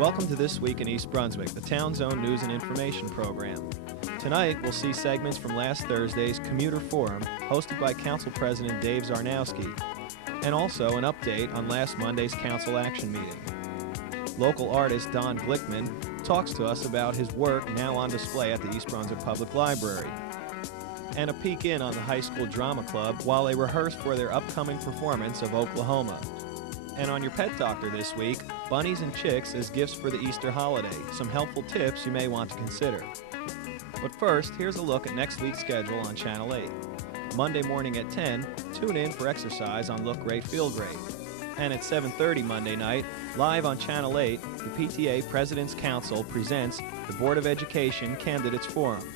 Welcome to This Week in East Brunswick, the town's own news and information program. Tonight, we'll see segments from last Thursday's Commuter Forum, hosted by Council President Dave Zarnowski, and also an update on last Monday's Council Action Meeting. Local artist Don Glickman talks to us about his work now on display at the East Brunswick Public Library, and a peek in on the high school drama club while they rehearse for their upcoming performance of Oklahoma. And on your pet doctor this week, bunnies and chicks as gifts for the Easter holiday, some helpful tips you may want to consider. But first, here's a look at next week's schedule on Channel 8. Monday morning at 10, tune in for exercise on Look Great, Feel Great. And at 7:30 Monday night, live on Channel 8, the PTA President's Council presents the Board of Education Candidates Forum.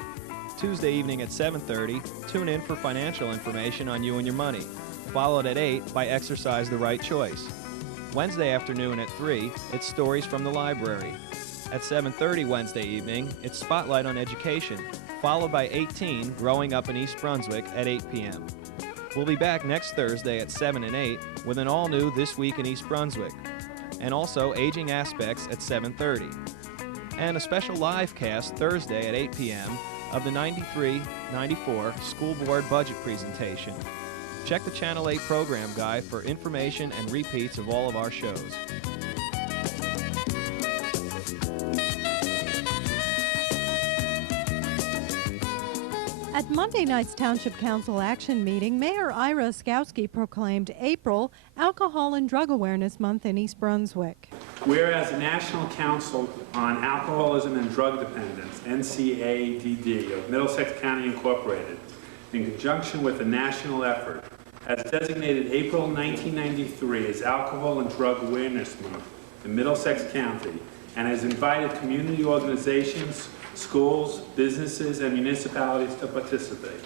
Tuesday evening at 7:30, tune in for financial information on you and your money, followed at 8 by Exercise the Right Choice. Wednesday afternoon at 3, it's Stories from the Library. At 7:30 Wednesday evening, it's Spotlight on Education, followed by 18, Growing Up in East Brunswick at 8 p.m. We'll be back next Thursday at 7 and 8 with an all-new This Week in East Brunswick, and also Aging Aspects at 7:30. And a special live cast Thursday at 8 p.m. of the 93-94 School Board Budget Presentation. Check the Channel 8 program guide for information and repeats of all of our shows. At Monday night's Township Council Action Meeting, Mayor Ira Skowski proclaimed April Alcohol and Drug Awareness Month in East Brunswick. Whereas the National Council on Alcoholism and Drug Dependence, NCADD, of Middlesex County Incorporated, in conjunction with a national effort, has designated April 1993 as Alcohol and Drug Awareness Month in Middlesex County, and has invited community organizations, schools, businesses, and municipalities to participate.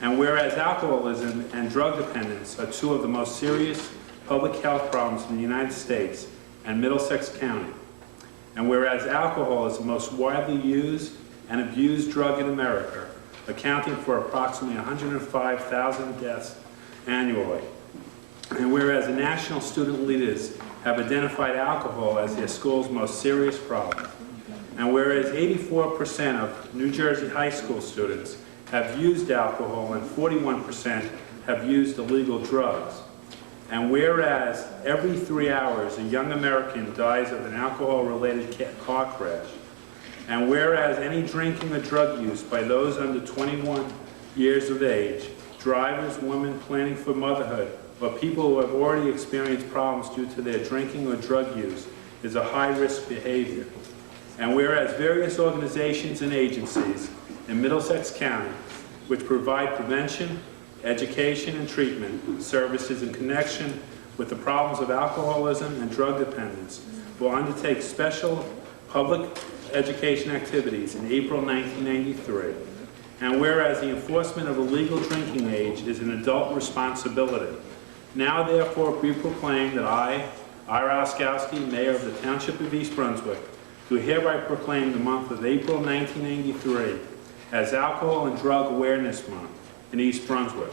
And whereas alcoholism and drug dependence are two of the most serious public health problems in the United States and Middlesex County, and whereas alcohol is the most widely used and abused drug in America, accounting for approximately 105,000 deaths annually, and whereas the national student leaders have identified alcohol as their school's most serious problem, and whereas 84% of New Jersey high school students have used alcohol and 41% have used illegal drugs, and whereas every 3 hours a young American dies of an alcohol-related car crash, and whereas any drinking or drug use by those under 21 years of age, drivers, women planning for motherhood, or people who have already experienced problems due to their drinking or drug use is a high-risk behavior. And whereas various organizations and agencies in Middlesex County, which provide prevention, education, and treatment services in connection with the problems of alcoholism and drug dependence, will undertake special public education activities in April 1993. And whereas the enforcement of a legal drinking age is an adult responsibility, now therefore be proclaimed that I, Ira Oskowski, Mayor of the Township of East Brunswick, do hereby proclaim the month of April 1993 as Alcohol and Drug Awareness Month in East Brunswick.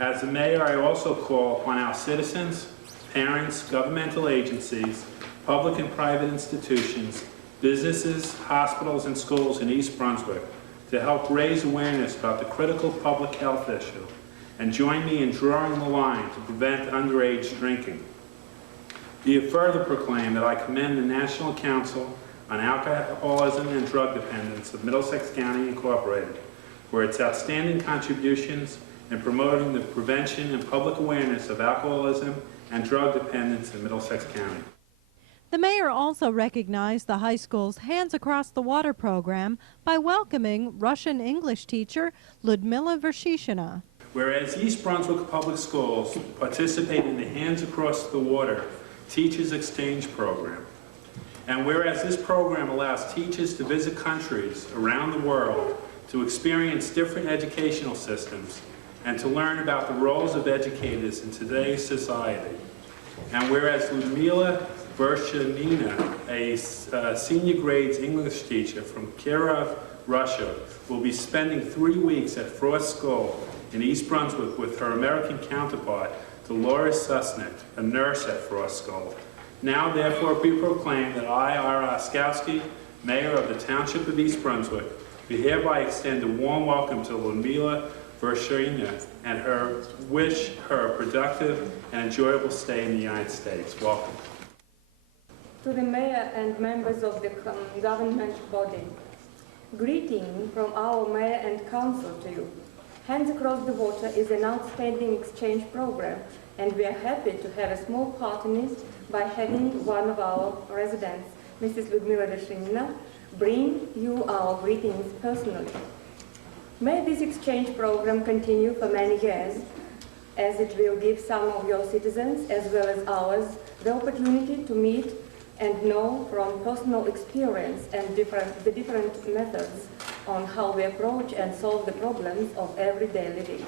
As the Mayor, I also call upon our citizens, parents, governmental agencies, public and private institutions, businesses, hospitals, and schools in East Brunswick to help raise awareness about the critical public health issue and join me in drawing the line to prevent underage drinking. Be it further proclaimed that I commend the National Council on Alcoholism and Drug Dependence of Middlesex County Incorporated for its outstanding contributions in promoting the prevention and public awareness of alcoholism and drug dependence in Middlesex County. The mayor also recognized the high school's Hands Across the Water program by welcoming Russian English teacher Ludmila Vershishina. Whereas East Brunswick Public Schools participate in the Hands Across the Water Teachers Exchange Program, and whereas this program allows teachers to visit countries around the world to experience different educational systems and to learn about the roles of educators in today's society, and whereas Ludmila Vershishina, a senior grades English teacher from Kirov, Russia, will be spending 3 weeks at Frost School in East Brunswick with her American counterpart, Dolores Susnick, a nurse at Frost School. Now therefore be proclaimed that I, R. Oskowski, Mayor of the Township of East Brunswick, do hereby extend a warm welcome to Ludmila Vershina and wish her a productive and enjoyable stay in the United States. Welcome. To the Mayor and members of the government body, greeting from our Mayor and Council to you. Hands Across the Water is an outstanding exchange program, and we are happy to have a small part in it by having one of our residents, Mrs. Ludmila Vershina, bring you our greetings personally. May this exchange program continue for many years, as it will give some of your citizens, as well as ours, the opportunity to meet and know from personal experience and the different methods on how we approach and solve the problems of everyday living.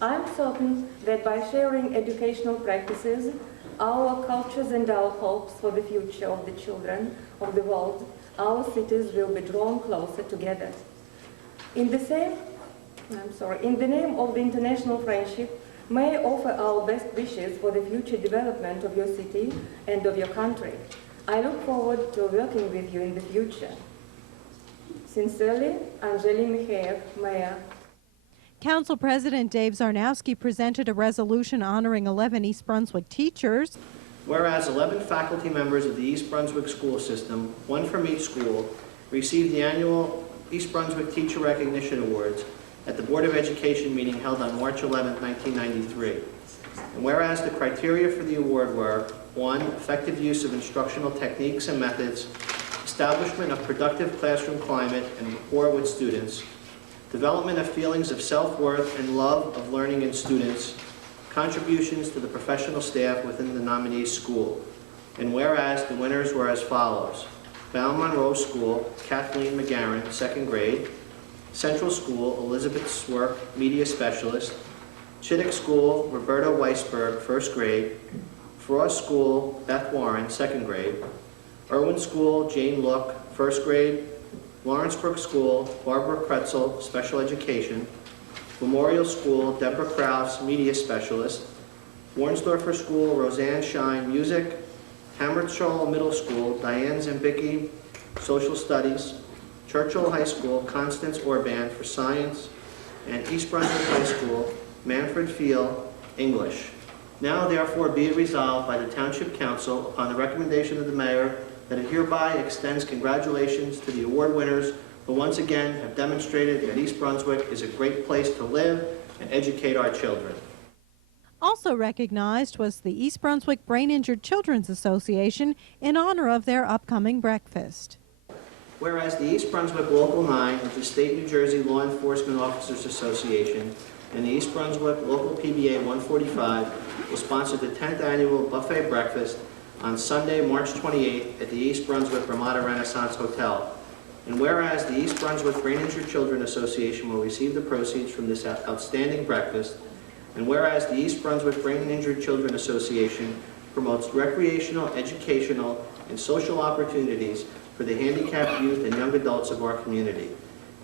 I'm certain that by sharing educational practices, our cultures and our hopes for the future of the children of the world, our cities will be drawn closer together. In the name of the international friendship, may I offer our best wishes for the future development of your city and of your country. I look forward to working with you in the future. Sincerely, Angeli Mikheyev, Mayor. Council President Dave Zarnowski presented a resolution honoring 11 East Brunswick teachers. Whereas 11 faculty members of the East Brunswick school system, one from each school, received the annual East Brunswick Teacher Recognition Awards at the Board of Education meeting held on March 11, 1993. And whereas the criteria for the award were 1. Effective use of instructional techniques and methods, establishment of productive classroom climate and rapport with students, development of feelings of self-worth and love of learning in students, contributions to the professional staff within the nominee school. And whereas the winners were as follows: Bound Monroe School, Kathleen McGarren, 2nd grade; Central School, Elizabeth Swerk, Media Specialist; Chittick School, Roberta Weisberg, 1st grade; Frost School, Beth Warren, 2nd grade; Irwin School, Jane Look, 1st grade; Lawrenceburg School, Barbara Kretzel, Special Education; Memorial School, Deborah Krause, Media Specialist; Warnsdorfer School, Roseanne Shine, Music; Hammershaw Middle School, Diane Zambicki, Social Studies; Churchill High School, Constance Orban for Science; and East Brunswick High School, Manfred Field, English. Now therefore be it resolved by the Township Council, upon the recommendation of the Mayor, that it hereby extends congratulations to the award winners who once again have demonstrated that East Brunswick is a great place to live and educate our children. Also recognized was the East Brunswick Brain Injured Children's Association in honor of their upcoming breakfast. Whereas the East Brunswick Local 9 of the State New Jersey Law Enforcement Officers Association and the East Brunswick Local PBA 145 will sponsor the 10th annual buffet breakfast on Sunday, March 28th at the East Brunswick Ramada Renaissance Hotel. And whereas the East Brunswick Brain Injured Children Association will receive the proceeds from this outstanding breakfast, and whereas the East Brunswick Brain Injured Children Association promotes recreational, educational, and social opportunities for the handicapped youth and young adults of our community.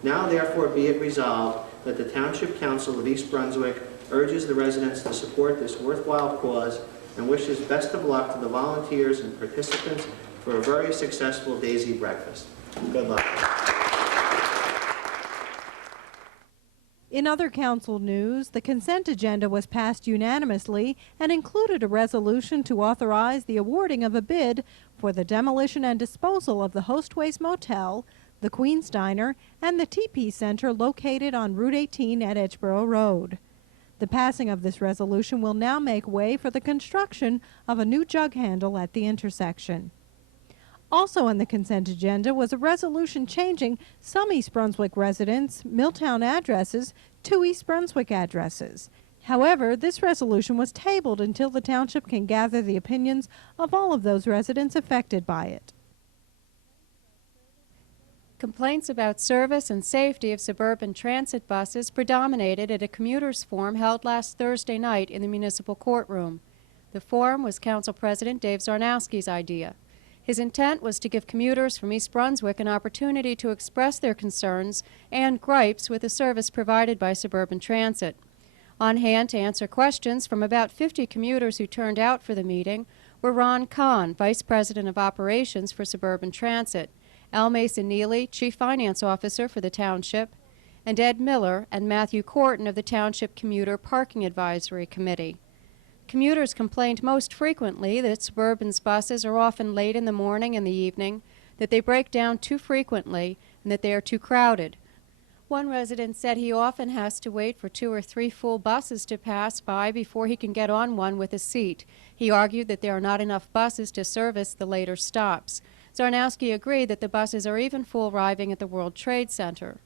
Now therefore be it resolved that the Township Council of East Brunswick urges the residents to support this worthwhile cause and wishes best of luck to the volunteers and participants for a very successful Daisy breakfast. Good luck. In other council news, the consent agenda was passed unanimously and included a resolution to authorize the awarding of a bid for the demolition and disposal of the Hostways Motel, the Queen's Diner, and the TP Center located on Route 18 at Edgeboro Road. The passing of this resolution will now make way for the construction of a new jug handle at the intersection. Also on the consent agenda was a resolution changing some East Brunswick residents' Milltown addresses to East Brunswick addresses. However, this resolution was tabled until the township can gather the opinions of all of those residents affected by it. Complaints about service and safety of suburban transit buses predominated at a commuters forum held last Thursday night in the municipal courtroom. The forum was Council President Dave Zarnowski's idea. His intent was to give commuters from East Brunswick an opportunity to express their concerns and gripes with the service provided by suburban transit. On hand to answer questions from about 50 commuters who turned out for the meeting were Ron Kahn, Vice President of Operations for Suburban Transit, L. Mason Neely, Chief Finance Officer for the Township, and Ed Miller and Matthew Corton of the Township Commuter Parking Advisory Committee. Commuters complained most frequently that Suburban's buses are often late in the morning and the evening, that they break down too frequently, and that they are too crowded. One resident said he often has to wait for 2 or 3 full buses to pass by before he can get on one with a seat. He argued that there are not enough buses to service the later stops. Zarnowski agreed that the buses are even full arriving at the World Trade Center.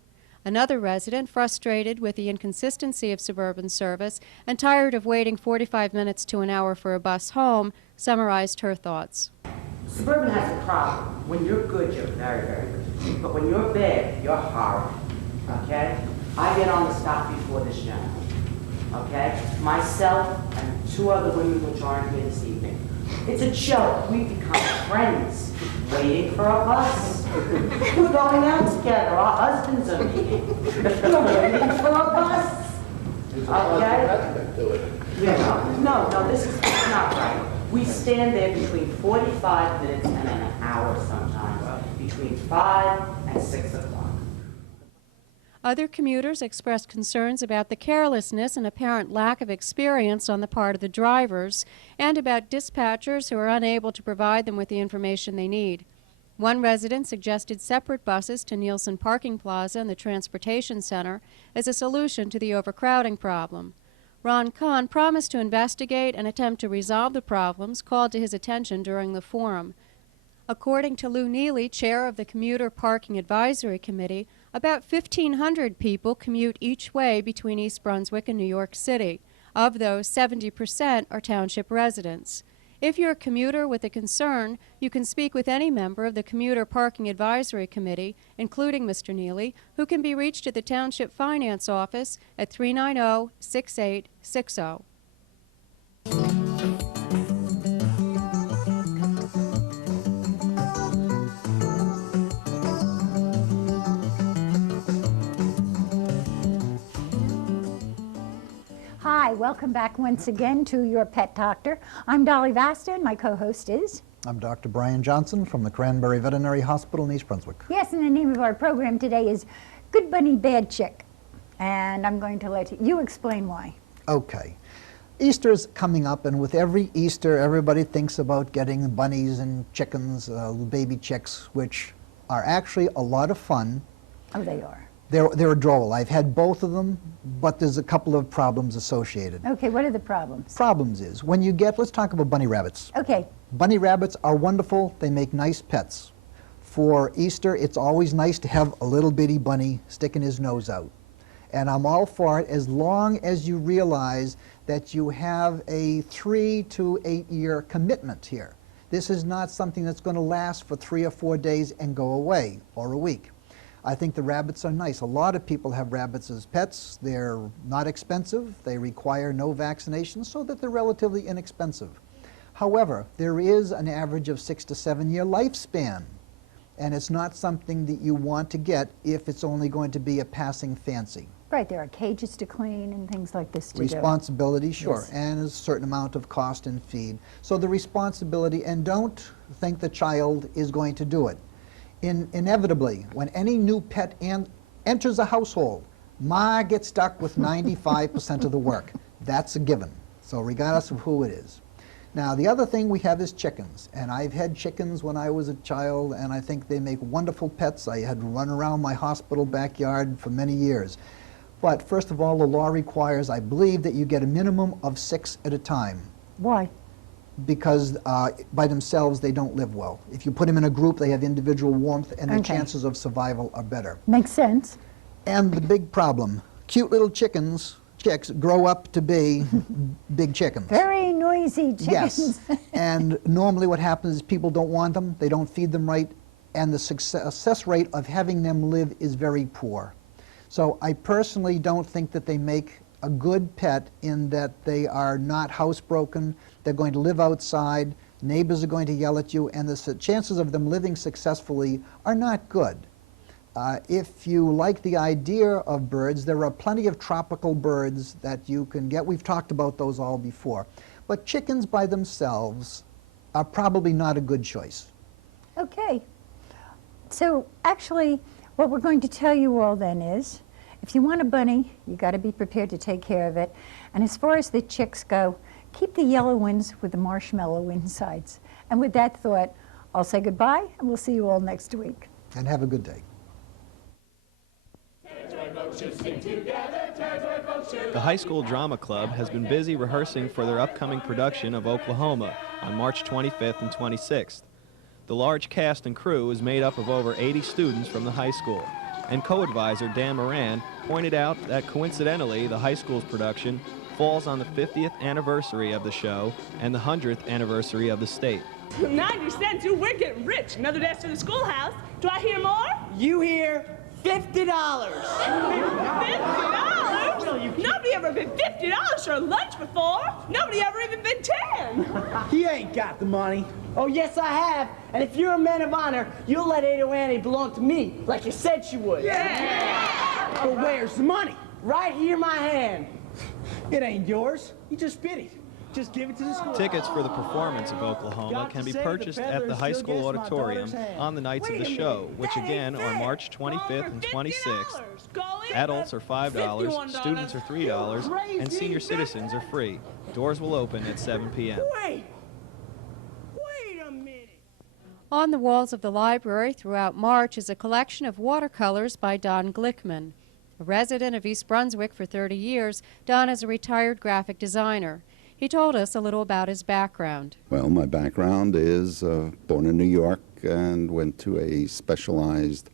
Another resident, frustrated with the inconsistency of Suburban service and tired of waiting 45 minutes to an hour for a bus home, summarized her thoughts. Suburban has a problem. When you're good, you're very, very good. But when you're bad, you're horrible. Okay? I get on the stop before this gentleman. Okay? Myself and 2 other women which aren't here this evening. It's a joke. We've become friends. Waiting for a bus. We're going out together. Our husbands are meeting. We're waiting for a bus. Okay? No, this is not right. We stand there between 45 minutes and an hour sometimes, between 5 and 6 o'clock. Other commuters expressed concerns about the carelessness and apparent lack of experience on the part of the drivers, and about dispatchers who are unable to provide them with the information they need. One resident suggested separate buses to Nielsen Parking Plaza and the Transportation Center as a solution to the overcrowding problem. Ron Kahn promised to investigate and attempt to resolve the problems called to his attention during the forum. According to Lou Neely, chair of the Commuter Parking Advisory Committee, about 1,500 people commute each way between East Brunswick and New York City. Of those, 70% are township residents. If you're a commuter with a concern, you can speak with any member of the Commuter Parking Advisory Committee, including Mr. Neely, who can be reached at the Township Finance Office at 390-6860. Hi, welcome back once again to Your Pet Doctor. I'm Dolly Vasta, and my co-host is... I'm Dr. Brian Johnson from the Cranberry Veterinary Hospital in East Brunswick. Yes, and the name of our program today is Good Bunny, Bad Chick. And I'm going to let you explain why. Okay. Easter's coming up, and with every Easter, everybody thinks about getting bunnies and chickens, baby chicks, which are actually a lot of fun. Oh, they are. They're adorable. I've had both of them, but there's a couple of problems associated. Okay, what are the problems? Problems is, when you get, let's talk about bunny rabbits. Okay. Bunny rabbits are wonderful. They make nice pets. For Easter, it's always nice to have a little bitty bunny sticking his nose out. And I'm all for it as long as you realize that you have a 3 to 8 year commitment here. This is not something that's going to last for 3 or 4 days and go away, or a week. I think the rabbits are nice. A lot of people have rabbits as pets. They're not expensive. They require no vaccinations, so that they're relatively inexpensive. However, there is an average of 6 to 7 year lifespan, and it's not something that you want to get if it's only going to be a passing fancy. Right, there are cages to clean and things like this to do. Responsibility, sure, Yes. and a certain amount of cost and feed. So the responsibility, and don't think the child is going to do it. Inevitably, when any new pet enters a household, Ma gets stuck with 95% of the work. That's a given, so regardless of who it is. Now, the other thing we have is chickens, and I've had chickens when I was a child, and I think they make wonderful pets. I had run around my hospital backyard for many years. But first of all, the law requires, I believe, that you get a minimum of 6 at a time. Why? Because by themselves, they don't live well. If you put them in a group, they have individual warmth, and their Okay. chances of survival are better. Makes sense. And the big problem, cute little chicks grow up to be big chickens. Very noisy chickens. Yes, and normally what happens is people don't want them, they don't feed them right, and the success rate of having them live is very poor. So I personally don't think that they make a good pet in that they are not housebroken, they're going to live outside, neighbors are going to yell at you, and the chances of them living successfully are not good. If you like the idea of birds, there are plenty of tropical birds that you can get. We've talked about those all before. But chickens by themselves are probably not a good choice. Okay. So actually, what we're going to tell you all then is, if you want a bunny, you got to be prepared to take care of it. And as far as the chicks go, keep the yellow ones with the marshmallow insides. And with that thought, I'll say goodbye, and we'll see you all next week. And have a good day. The High School Drama Club has been busy rehearsing for their upcoming production of Oklahoma on March 25th and 26th. The large cast and crew is made up of over 80 students from the high school, and co-advisor Dan Moran pointed out that coincidentally the high school's production falls on the 50th anniversary of the show and the 100th anniversary of the state. 90 cents, we're getting rich. Another desk to the schoolhouse. Do I hear more? You hear $50. $50? Nobody ever been $50 for lunch before. Nobody ever even been 10. He ain't got the money. Oh, yes, I have. And if you're a man of honor, you'll let Ada Annie belong to me, like you said she would. Yeah. But where's the money? Right here in my hand. It ain't yours. You just bid it. Just give it to the school. Tickets for the performance of Oklahoma can be purchased at the high school auditorium on the nights of the show, which again are March 25th and 26th. Adults are $5, students are $3, and senior citizens are free. Doors will open at 7 p.m. Wait a minute. On the walls of the library throughout March is a collection of watercolors by Don Glickman. A resident of East Brunswick for 30 years, Don is a retired graphic designer. He told us a little about his background. Well, my background is born in New York and went to a specialized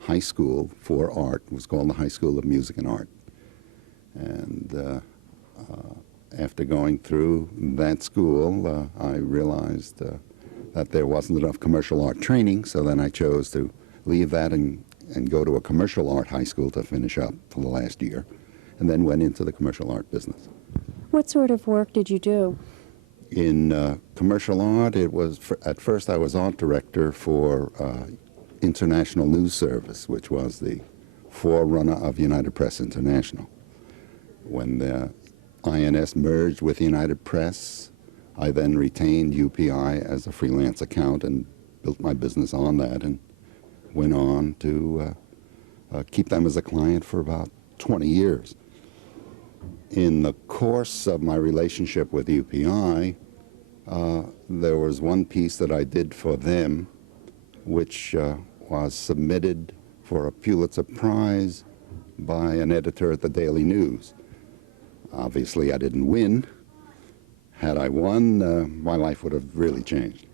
high school for art. It was called the High School of Music and Art. And after going through that school, I realized that there wasn't enough commercial art training, so then I chose to leave that and go to a commercial art high school to finish up for the last year, and then went into the commercial art business. What sort of work did you do? In commercial art, it was, at first I was art director for International News Service, which was the forerunner of United Press International. When the INS merged with United Press, I then retained UPI as a freelance account and built my business on that, and went on to keep them as a client for about 20 years. In the course of my relationship with UPI, there was one piece that I did for them, which was submitted for a Pulitzer Prize by an editor at the Daily News. Obviously, I didn't win. Had I won, my life would have really changed.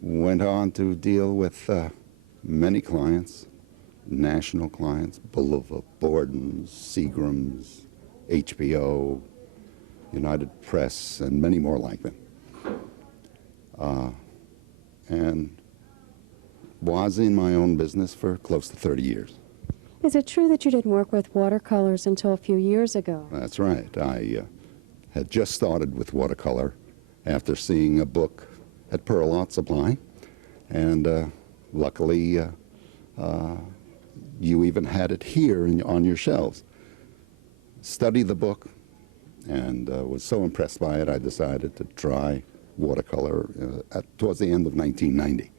Went on to deal with many clients, national clients, Boulevard, Borden's, Seagram's, HBO, United Press, and many more like them. And was in my own business for close to 30 years. Is it true that you didn't work with watercolors until a few years ago? That's right. I had just started with watercolor after seeing a book at Pearl Art Supply, and luckily you even had it here on your shelves. Studied the book and was so impressed by it, I decided to try watercolor towards the end of 1990.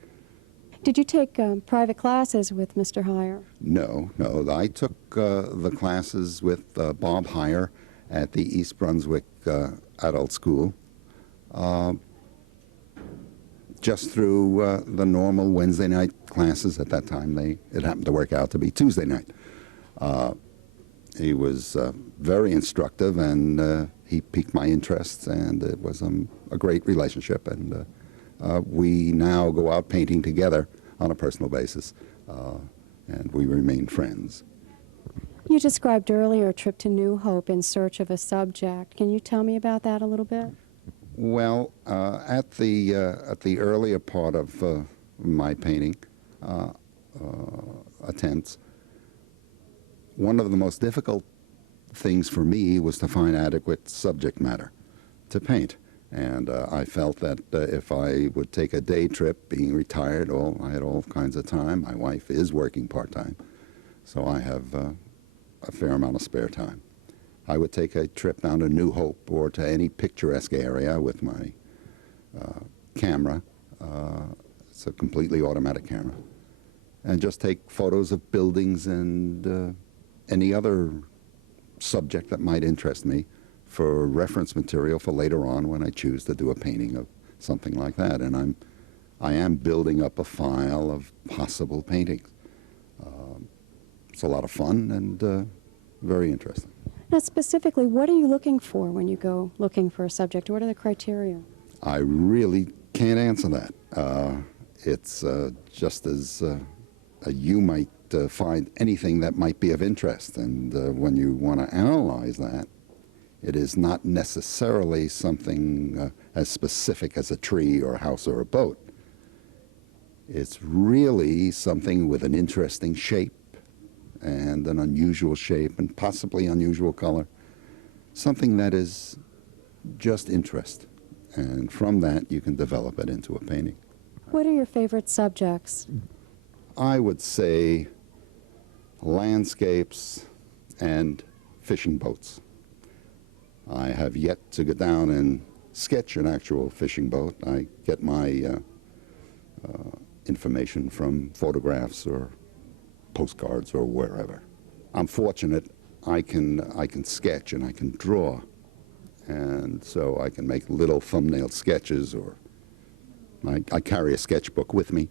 Did you take private classes with Mr. Heyer? No. I took the classes with Bob Heyer at the East Brunswick Adult School, just through the normal Wednesday night classes. At that time, it happened to work out to be Tuesday night. He was very instructive, and he piqued my interests, and it was a great relationship. And we now go out painting together on a personal basis, and we remain friends. You described earlier a trip to New Hope in search of a subject. Can you tell me about that a little bit? Well, at the earlier part of my painting attempts, one of the most difficult things for me was to find adequate subject matter to paint. And I felt that if I would take a day trip, being retired, I had all kinds of time. My wife is working part-time, so I have a fair amount of spare time. I would take a trip down to New Hope or to any picturesque area with my camera. It's a completely automatic camera. And just take photos of buildings and any other subject that might interest me for reference material for later on when I choose to do a painting of something like that. And I am building up a file of possible paintings. It's a lot of fun and very interesting. Now, specifically, what are you looking for when you go looking for a subject? What are the criteria? I really can't answer that. It's just as you might find anything that might be of interest. And when you want to analyze that, it is not necessarily something as specific as a tree or a house or a boat. It's really something with an interesting shape and an unusual shape and possibly unusual color. Something that is just interest. And from that, you can develop it into a painting. What are your favorite subjects? I would say landscapes and fishing boats. I have yet to go down and sketch an actual fishing boat. I get my information from photographs or postcards or wherever. I'm fortunate I can sketch and I can draw, and so I can make little thumbnail sketches, or I carry a sketchbook with me,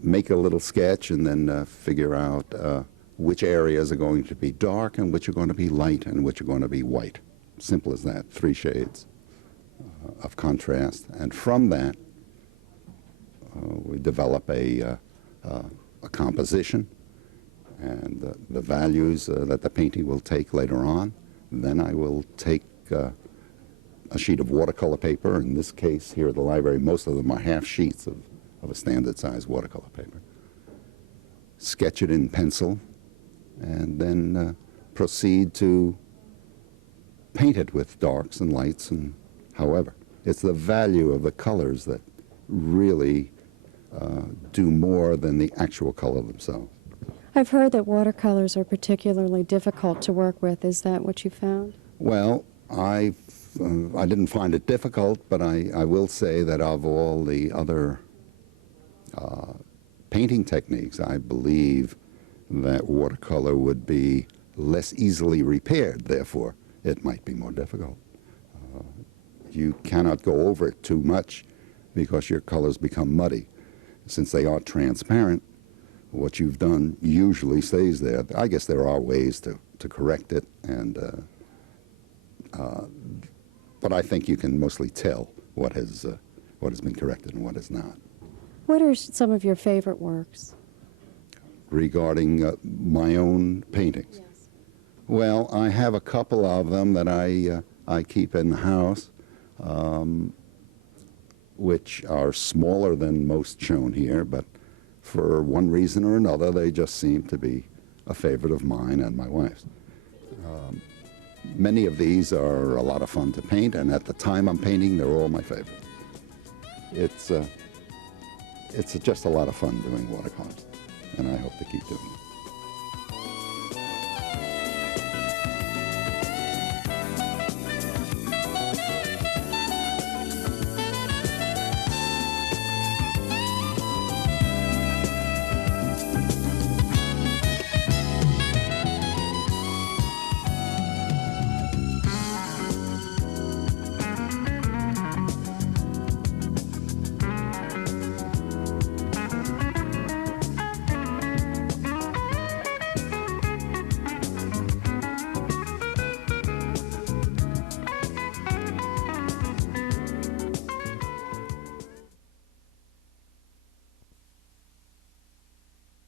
make a little sketch, and then figure out which areas are going to be dark and which are going to be light and which are going to be white. Simple as that, 3 shades of contrast. And from that, we develop a composition and the values that the painting will take later on. Then I will take a sheet of watercolor paper. In this case here at the library, most of them are half sheets of a standard size watercolor paper. Sketch it in pencil and then proceed to paint it with darks and lights and however. It's the value of the colors that really do more than the actual color themselves. I've heard that watercolors are particularly difficult to work with. Is that what you found? Well, I didn't find it difficult, but I will say that of all the other painting techniques, I believe that watercolor would be less easily repaired, therefore it might be more difficult. You cannot go over it too much because your colors become muddy. Since they are transparent, what you've done usually stays there. I guess there are ways to correct it, and but I think you can mostly tell what has been corrected and what has not. What are some of your favorite works? Regarding my own paintings? Yes. Well, I have a couple of them that I keep in the house, which are smaller than most shown here, but for one reason or another, they just seem to be a favorite of mine and my wife's. Many of these are a lot of fun to paint, and at the time I'm painting, they're all my favorite. It's just a lot of fun doing watercolors, and I hope to keep doing it.